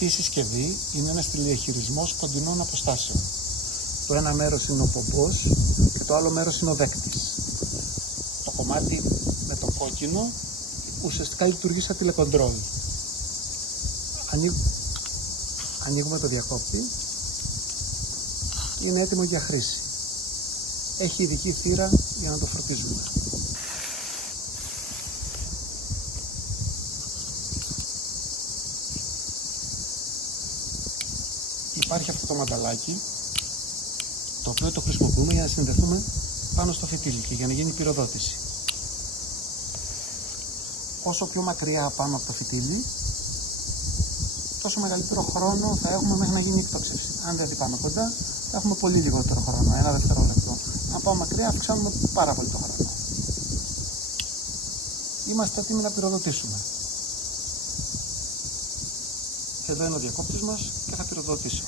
Αυτή η συσκευή είναι ένας τηλεδιαχειρισμός κοντινών αποστάσεων. Το ένα μέρος είναι ο πομπός και το άλλο μέρος είναι ο δέκτης. Το κομμάτι με το κόκκινο ουσιαστικά λειτουργεί σαν τηλεκοντρόλ. Ανοίγουμε το διακόπτη. Είναι έτοιμο για χρήση. Έχει ειδική θύρα για να το φορτίζουμε. Υπάρχει αυτό το μανταλάκι, το οποίο το χρησιμοποιούμε για να συνδεθούμε πάνω στο φυτίλι και για να γίνει πυροδότηση. Όσο πιο μακριά πάνω από το φυτίλι, τόσο μεγαλύτερο χρόνο θα έχουμε μέχρι να γίνει η εκτόξευση. Αν δηλαδή πάμε κοντά, θα έχουμε πολύ λιγότερο χρόνο, 1 δευτερόλεπτο. Αν πάμε μακριά, αυξάνουμε πάρα πολύ το χρόνο. Είμαστε έτοιμοι να πυροδοτήσουμε. Εδώ είναι ο διακόπτης μας και θα πυροδοτήσω.